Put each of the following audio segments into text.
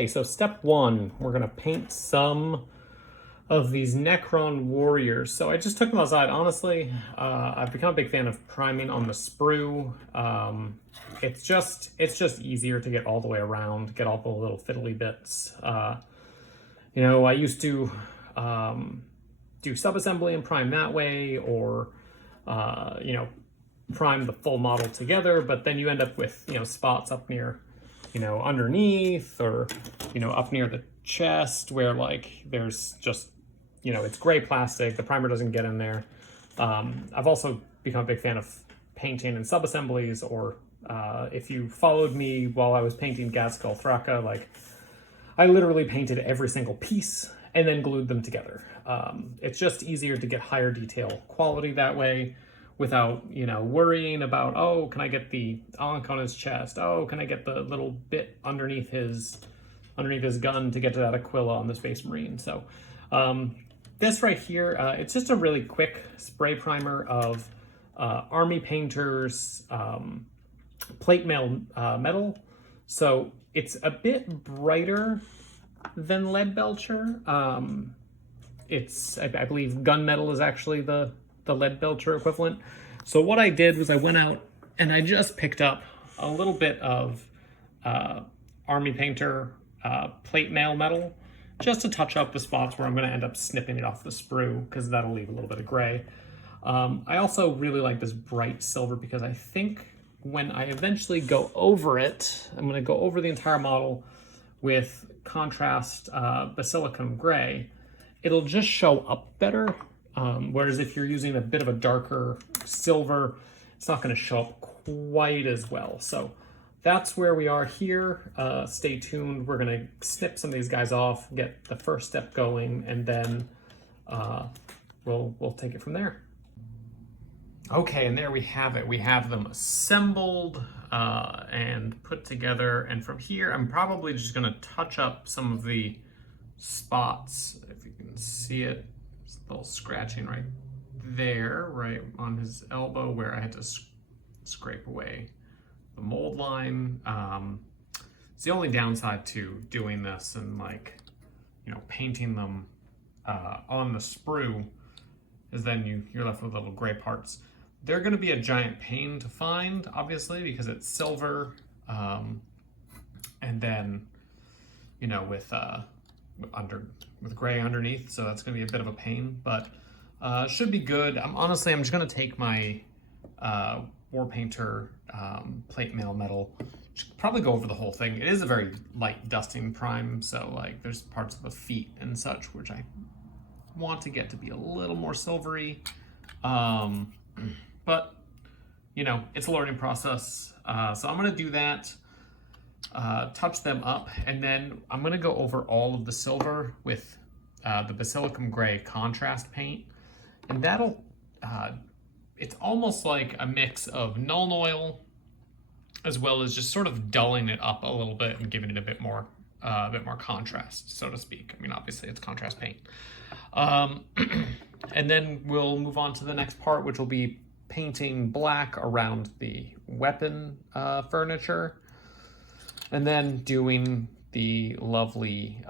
Okay, so step one, we're gonna paint some of these Necron Warriors. So I just took them outside. Honestly, I've become a big fan of priming on the sprue. It's just easier to get all the way around, get all the little fiddly bits. You know, I used to do subassembly and prime that way, or you know, prime the full model together, but then you end up with, you know, spots up near, you know, underneath, or, you know, up near the chest where like there's just, you know, it's gray plastic, the primer doesn't get in there. I've also become a big fan of painting in sub-assemblies, or if you followed me while I was painting Gaskell Thraka, like I literally painted every single piece and then glued them together. It's just easier to get higher detail quality that way without, you know, worrying about, oh, can I get the Ankh on his chest? Oh, can I get the little bit underneath his gun to get to that Aquila on the Space Marine? So this right here, it's just a really quick spray primer of Army Painter's plate mail metal. So it's a bit brighter than Lead Belcher. It's, I believe gunmetal is actually the Lead Belcher equivalent. So what I did was I went out and I just picked up a little bit of Army Painter plate mail metal, just to touch up the spots where I'm going to end up snipping it off the sprue, because that'll leave a little bit of gray. I also really like this bright silver because I think when I eventually go over it, I'm going to go over the entire model with contrast basilicum gray. It'll just show up better. Whereas if you're using a bit of a darker silver, it's not going to show up quite as well. So that's where we are here. Stay tuned. We're going to snip some of these guys off, get the first step going, and then we'll take it from there. Okay, and there we have it. We have them assembled and put together. And from here, I'm probably just going to touch up some of the spots. If you can see it, there's a little scratching right there, right on his elbow, where I had to scrape away the mold line. It's the only downside to doing this and, like, you know, painting them on the sprue is then you're left with little gray parts. They're going to be a giant pain to find, obviously, because it's silver, and then, you know, with gray underneath, so that's going to be a bit of a pain, but should be good. I'm just going to take my War Painter plate mail metal, should probably go over the whole thing. It is a very light dusting prime, so like there's parts of the feet and such which I want to get to be a little more silvery, but you know, it's a learning process. So I'm going to do that, touch them up, and then I'm going to go over all of the silver with the basilicum gray contrast paint, and that'll it's almost like a mix of Nuln Oil as well as just sort of dulling it up a little bit and giving it a bit more contrast, so to speak. I mean, obviously it's contrast paint. And then we'll move on to the next part, which will be painting black around the weapon furniture, and then doing the lovely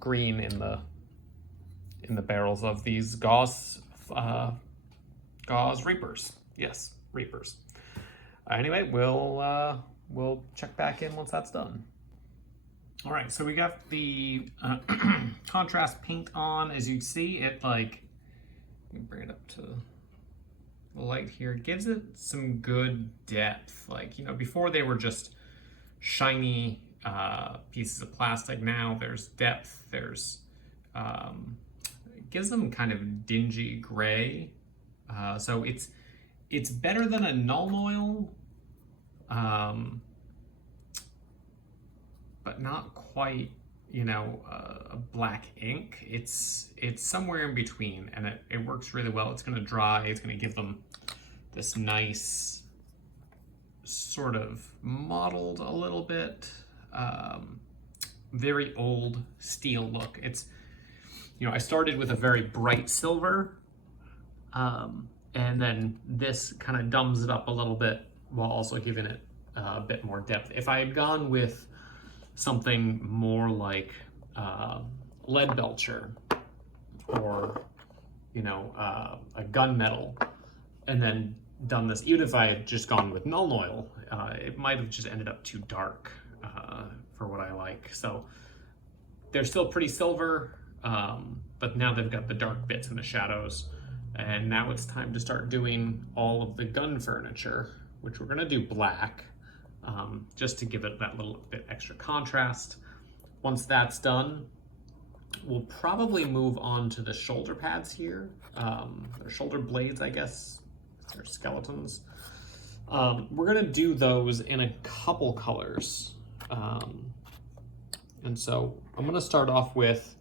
green in the barrels of these gauze Reapers. Yes, Reapers. Anyway, we'll check back in once that's done. All right, so we got the contrast paint on. As you can see, it, like, let me bring it up to the light here. It gives it some good depth. Like, you know, before they were just shiny pieces of plastic. Now there's depth. There's it gives them kind of dingy gray. So it's better than a Nuln Oil, but not quite, you know, a black ink. It's somewhere in between, and it works really well. It's going to dry. It's going to give them this nice sort of mottled a little bit, very old steel look. It's, you know, I started with a very bright silver, and then this kind of dumbs it up a little bit while also giving it a bit more depth. If I had gone with something more like lead belcher or, you know, a gunmetal, and then done this. Even if I had just gone with Nuln Oil, it might have just ended up too dark for what I like. So they're still pretty silver, but now they've got the dark bits and the shadows. And now it's time to start doing all of the gun furniture, which we're gonna do black, just to give it that little bit extra contrast. Once that's done, we'll probably move on to the shoulder pads here. They're shoulder blades, I guess. They're skeletons. We're gonna do those in a couple colors. And so I'm gonna start off with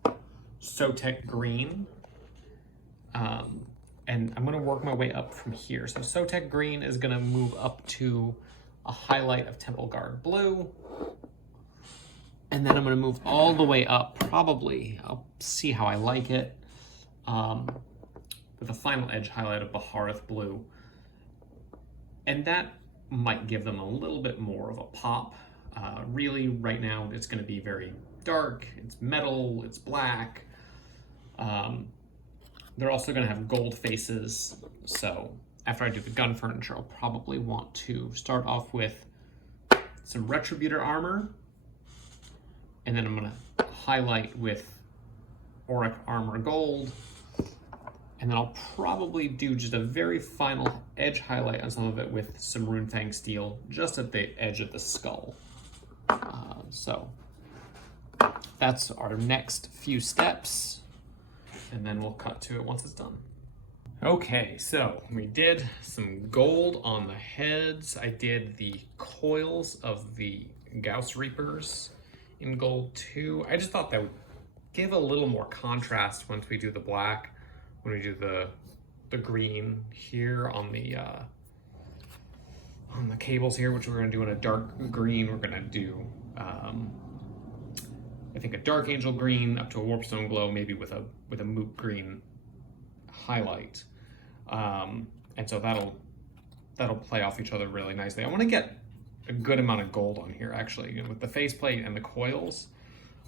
Sotek Green. And I'm gonna work my way up from here. So Sotek Green is gonna move up to a highlight of Temple Guard Blue. And then I'm gonna move all the way up, probably, I'll see how I like it, with a final edge highlight of Bahareth Blue. And that might give them a little bit more of a pop. Really, right now, it's gonna be very dark, it's metal, it's black. They're also gonna have gold faces. So after I do the gun furniture, I'll probably want to start off with some Retributor armor. And then I'm gonna highlight with Auric Armor Gold. And then I'll probably do just a very final edge highlight on some of it with some Runefang Steel, just at the edge of the skull. So that's our next few steps, and then we'll cut to it once it's done. Okay, so we did some gold on the heads. I did the coils of the Gauss Reapers in gold too. I just thought that would give a little more contrast once we do the black, when we do the green here on the cables here, which we're gonna do in a dark green. We're gonna do, I think, a dark angel green up to a warpstone glow, maybe with a moot green highlight. And so that'll play off each other really nicely. I want to get a good amount of gold on here, actually, with the faceplate and the coils.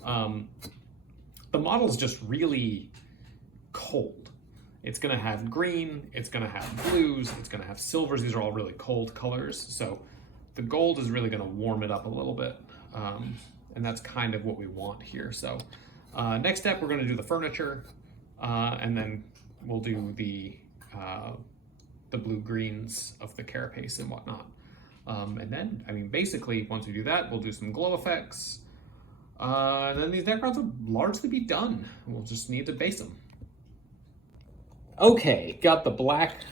The model's just really cold. It's gonna have green, it's gonna have blues, it's gonna have silvers. These are all really cold colors. So the gold is really gonna warm it up a little bit. And that's kind of what we want here. So next step, we're gonna do the furniture, and then we'll do the blue-greens of the carapace and whatnot. And then, I mean, basically, once we do that, we'll do some glow effects. And then these Necrons will largely be done. We'll just need to base them. Okay, got the black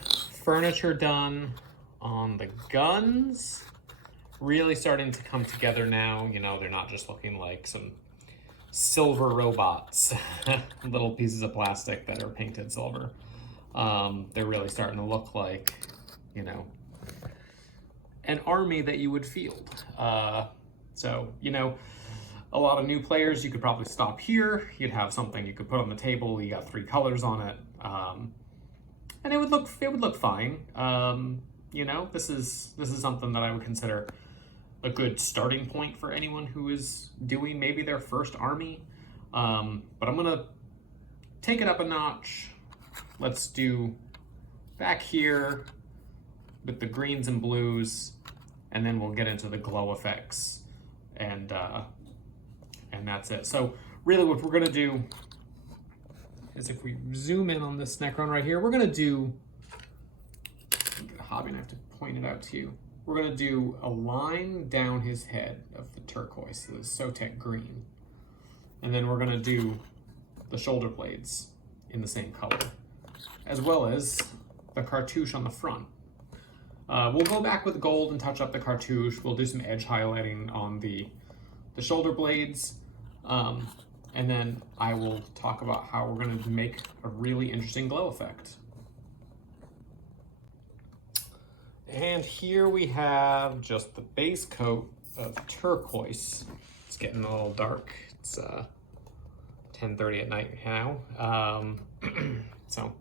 furniture done on the guns. Really starting to come together now. You know, they're not just looking like some silver robots, little pieces of plastic that are painted silver. They're really starting to look like, you know, an army that you would field. So, you know, a lot of new players, you could probably stop here. You'd have something you could put on the table. You got 3 colors on it. And it would look fine. You know, this is something that I would consider a good starting point for anyone who is doing maybe their first army. But I'm gonna take it up a notch. Let's do back here with the greens and blues, and then we'll get into the glow effects, and that's it. So really what we're gonna do is, if we zoom in on this Necron right here, we're gonna do, Hobby, and I have to point it out to you. We're gonna do a line down his head of the turquoise, the Sotek Green. And then we're gonna do the shoulder blades in the same color, as well as the cartouche on the front. We'll go back with gold and touch up the cartouche. We'll do some edge highlighting on the shoulder blades. And then I will talk about how we're gonna make a really interesting glow effect. And here we have just the base coat of turquoise. It's getting a little dark. It's 10:30 at night now. So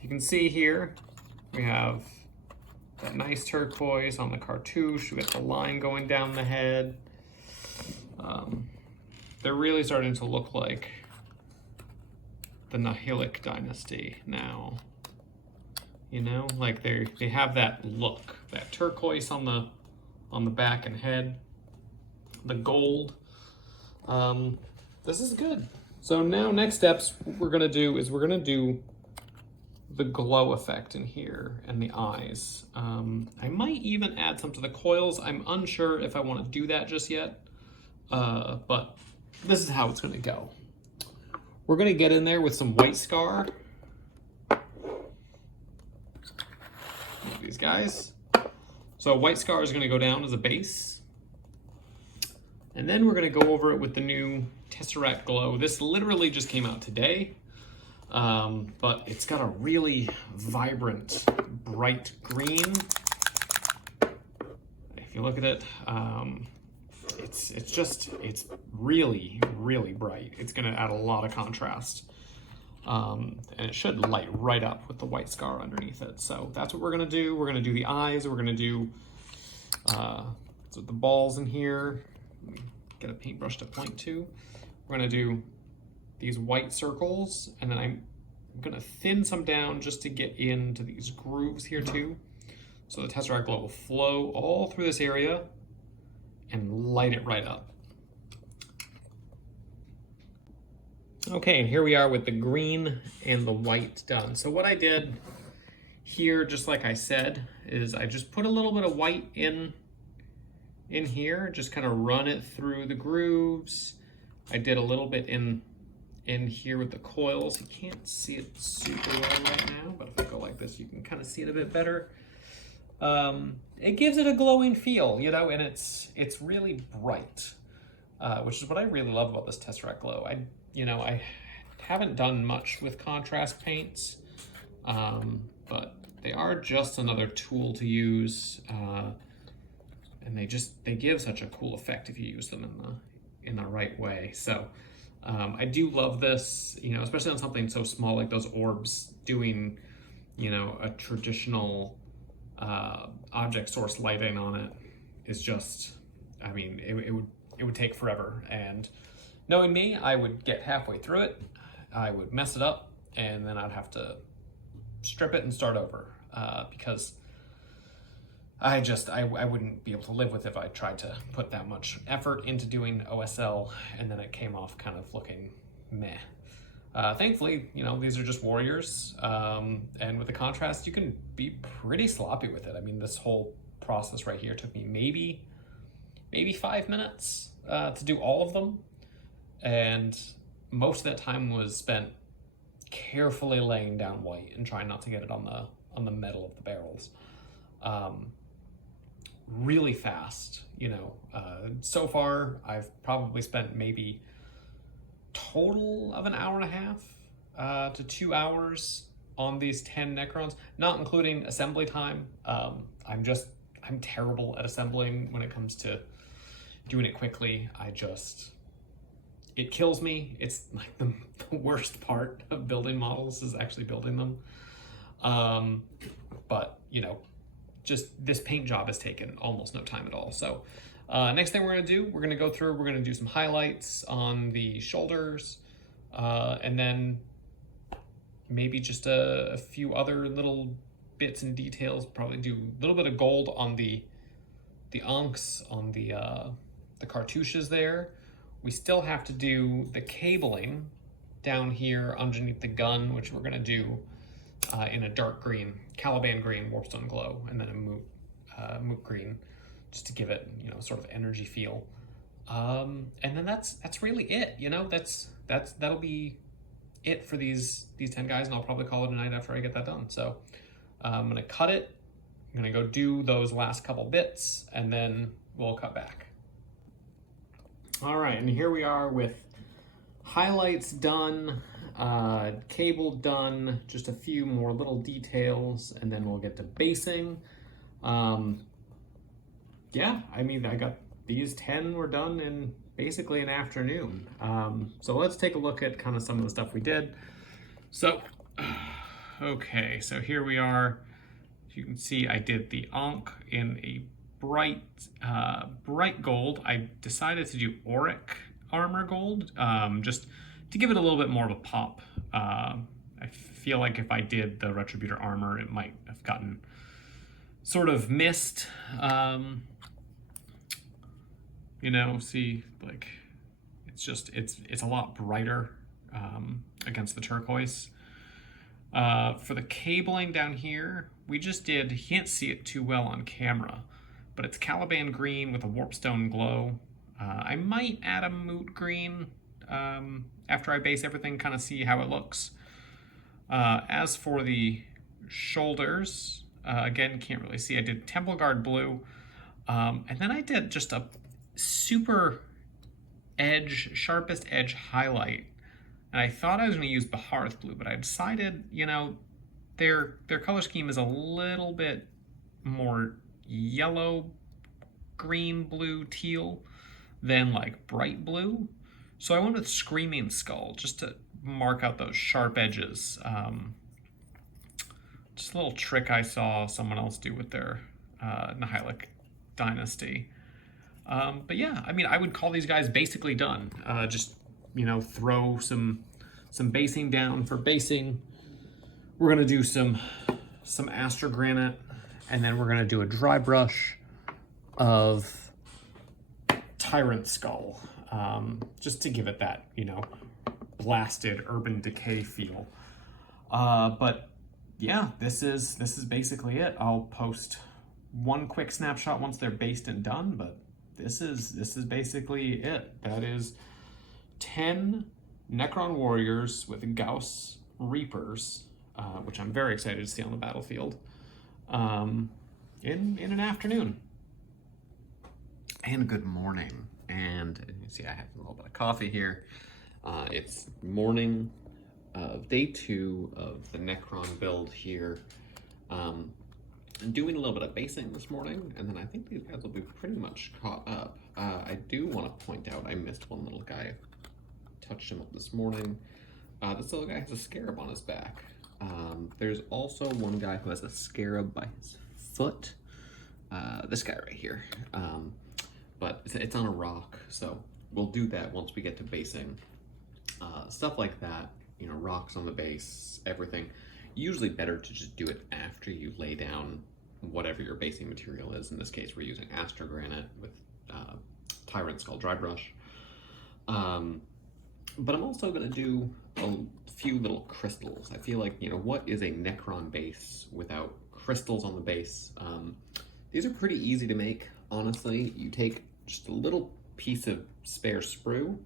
you can see here, we have that nice turquoise on the cartouche. We got the line going down the head. They're really starting to look like the Nihilakh dynasty now. You know, like they have that look, that turquoise on the back and head, the gold. This is good. So now next steps we're gonna do is we're gonna do the glow effect in here and the eyes. I might even add some to the coils. I'm unsure if I want to do that just yet, but this is how it's gonna go. We're gonna get in there with some white scar. These guys. So white scar is gonna go down as a base. And then we're gonna go over it with the new Tesseract Glow. This literally just came out today, but it's got a really vibrant, bright green. If you look at it, it's really, really bright. It's gonna add a lot of contrast. And it should light right up with the white scar underneath it. So that's what we're gonna do. We're gonna do the eyes. We're gonna do so the balls in here. Get a paintbrush to point to. We're gonna do these white circles, and then I'm gonna thin some down just to get into these grooves here too. So the Tesseract Glow will flow all through this area and light it right up. Okay, and here we are with the green and the white done. So what I did here, just like I said, is I just put a little bit of white in here, just kind of run it through the grooves. I did a little bit in here with the coils. You can't see it super well right now, but if I go like this, you can kind of see it a bit better. It gives it a glowing feel, you know, and it's really bright, which is what I really love about this Tesseract Glow. I haven't done much with contrast paints, but they are just another tool to use, and they give such a cool effect if you use them in the right way. So I do love this, you know, especially on something so small like those orbs. Doing, you know, a traditional object source lighting on it is just, I mean, it would take forever. And knowing me, I would get halfway through it, I would mess it up, and then I'd have to strip it and start over, because I wouldn't be able to live with it if I tried to put that much effort into doing OSL and then it came off kind of looking meh. Thankfully, you know, these are just warriors, and with the contrast, you can be pretty sloppy with it. I mean, this whole process right here took me maybe 5 minutes to do all of them, and most of that time was spent carefully laying down white and trying not to get it on the metal of the barrels. Really fast, you know. So far, I've probably spent maybe total of an hour and a half to 2 hours on these 10 Necrons, not including assembly time. I'm terrible at assembling when it comes to doing it quickly. It kills me. It's like the worst part of building models is actually building them. But, you know, just this paint job has taken almost no time at all. So next thing we're gonna do, we're gonna do some highlights on the shoulders, and then maybe just a few other little bits and details. Probably do a little bit of gold on the ankhs, on the cartouches there. We still have to do the cabling down here underneath the gun, which we're gonna do in a dark green, Caliban green warpstone glow, and then a moot green, just to give it, you know, sort of energy feel. And then that's really it, you know. That'll be it for these 10 guys, and I'll probably call it a night after I get that done. So I'm gonna cut it. I'm gonna go do those last couple bits, and then we'll cut back. All right, and here we are with highlights done, cable done, just a few more little details, and then we'll get to basing. Yeah, I mean, I got these 10 were done in basically an afternoon. So let's take a look at kind of some of the stuff we did. So, okay, so here we are. As you can see, I did the ankh in a bright gold. I decided to do auric armor gold, just to give it a little bit more of a pop. I feel like if I did the Retributor armor, it might have gotten sort of missed. You know, see, like, it's a lot brighter against the turquoise. For the cabling down here, we just did, you can't see it too well on camera, but it's Caliban green with a warpstone glow. I might add a moot green after I base everything, kind of see how it looks. As for the shoulders, again, can't really see. I did Temple Guard blue, and then I did just a super sharpest edge highlight. And I thought I was going to use Baharth blue, but I decided, you know, their color scheme is a little bit more yellow, green, blue, teal than like bright blue. So I went with Screaming Skull just to mark out those sharp edges. Just a little trick I saw someone else do with their Nihilakh dynasty. But yeah, I mean, I would call these guys basically done. Just, you know, throw some basing down for basing. We're gonna do some astrogranite, and then we're gonna do a dry brush of Tyrant Skull, just to give it that, you know, blasted urban decay feel. But yeah, this is basically it. I'll post one quick snapshot once they're based and done, but this is basically it. That is 10 Necron Warriors with Gauss Reapers, which I'm very excited to see on the battlefield in an afternoon. And good morning. And you see I have a little bit of coffee here. It's morning of day 2 of the Necron build here. I'm doing a little bit of basing this morning, and then I think these guys will be pretty much caught up. I do want to point out I missed one little guy. Touched him up this morning. This little guy has a scarab on his back. There's also one guy who has a scarab by his foot. This guy right here. But it's on a rock, so we'll do that once we get to basing. Stuff like that, you know, rocks on the base, everything. Usually better to just do it after you lay down whatever your basing material is. In this case, we're using astrogranite with Tyrant Skull dry brush. But I'm also going to do a few little crystals. I feel like, you know, what is a Necron base without crystals on the base? These are pretty easy to make, honestly. You take just a little piece of spare sprue,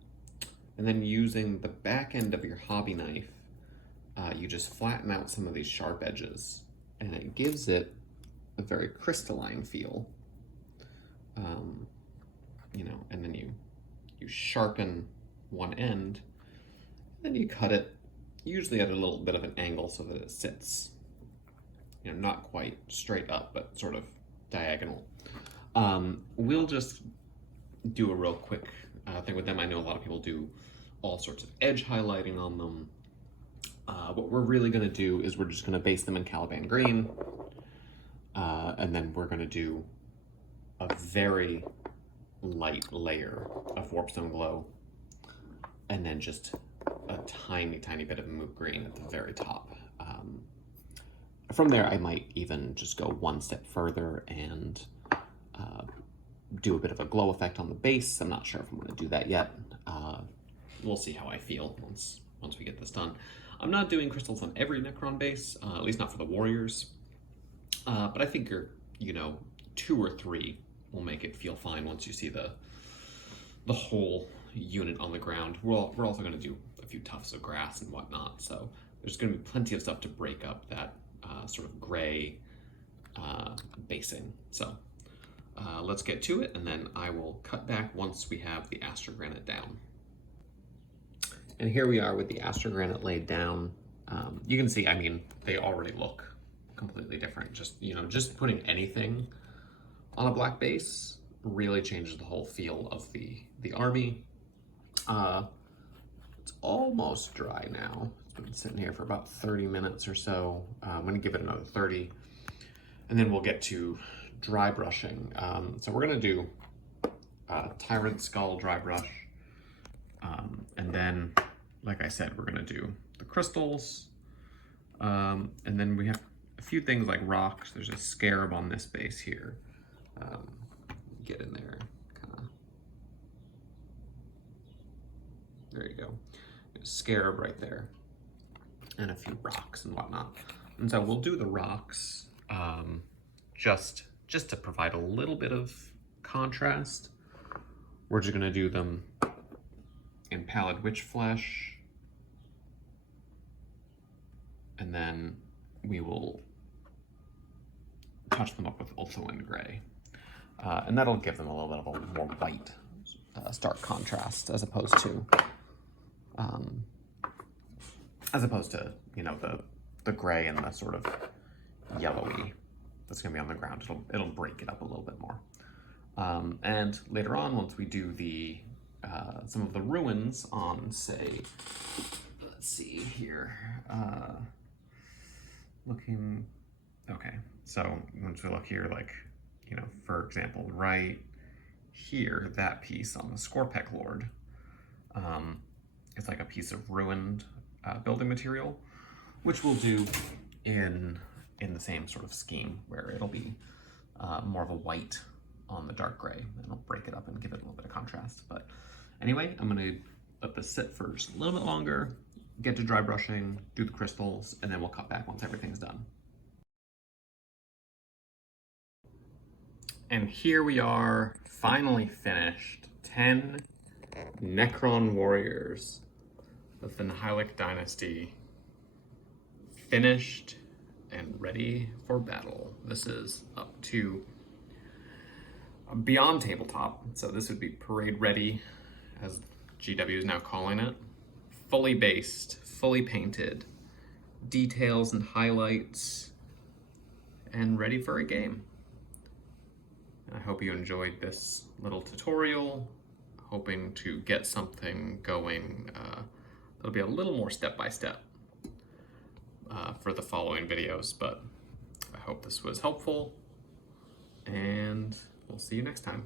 and then using the back end of your hobby knife, you just flatten out some of these sharp edges, and it gives it a very crystalline feel. You know, and then you sharpen one end, then you cut it, usually at a little bit of an angle so that it sits, you know, not quite straight up, but sort of diagonal. We'll just do a real quick thing with them. I know a lot of people do all sorts of edge highlighting on them. What we're really going to do is we're just going to base them in Caliban green, and then we're going to do a very light layer of warpstone glow, and then just a tiny bit of moot green at the very top. From there, I might even just go one step further and do a bit of a glow effect on the base. I'm not sure if I'm going to do that yet. We'll see how I feel once we get this done. I'm not doing crystals on every Necron base, at least not for the Warriors. But I figure, you know, 2 or 3 will make it feel fine once you see the whole unit on the ground. We're also going to do a few tufts of grass and whatnot, so there's going to be plenty of stuff to break up that sort of gray basing. So let's get to it, and then I will cut back once we have the astrogranite down. And here we are with the astrogranite laid down. You can see, I mean, they already look completely different. Just, you know, just putting anything on a black base really changes the whole feel of the army. It's almost dry now. It's been sitting here for about 30 minutes or so. I'm gonna give it another 30, and then we'll get to dry brushing. So we're gonna do Tyrant Skull dry brush. And then, like I said, we're gonna do the crystals. And then we have a few things like rocks. There's a scarab on this base here. Get in there, kind of. There you go. A scarab right there. And a few rocks and whatnot. And so we'll do the rocks just to provide a little bit of contrast. We're just gonna do them in Pallid Witch Flesh, and then we will touch them up with Ulthuan Gray. And that'll give them a little bit of a more white, stark contrast as opposed to, you know, the gray and the sort of yellowy that's gonna be on the ground. It'll break it up a little bit more. And later on, once we do the some of the ruins on, say, let's see here, okay, so once we look here, like, you know, for example, right here, that piece on the Scorpec Lord, it's like a piece of ruined building material, which we'll do in the same sort of scheme, where it'll be more of a white on the dark gray, and I'll break it up and give it a little bit of contrast. But anyway, I'm gonna let this sit for just a little bit longer, get to dry brushing, do the crystals, and then we'll cut back once everything's done. And here we are, finally finished. 10 Necron Warriors of the Nihilakh dynasty, finished and ready for battle. This is up to beyond tabletop, so this would be parade ready, as GW is now calling it. Fully based, fully painted, details and highlights, and ready for a game. I hope you enjoyed this little tutorial, hoping to get something going that'll be a little more step-by-step for the following videos, but I hope this was helpful, and we'll see you next time.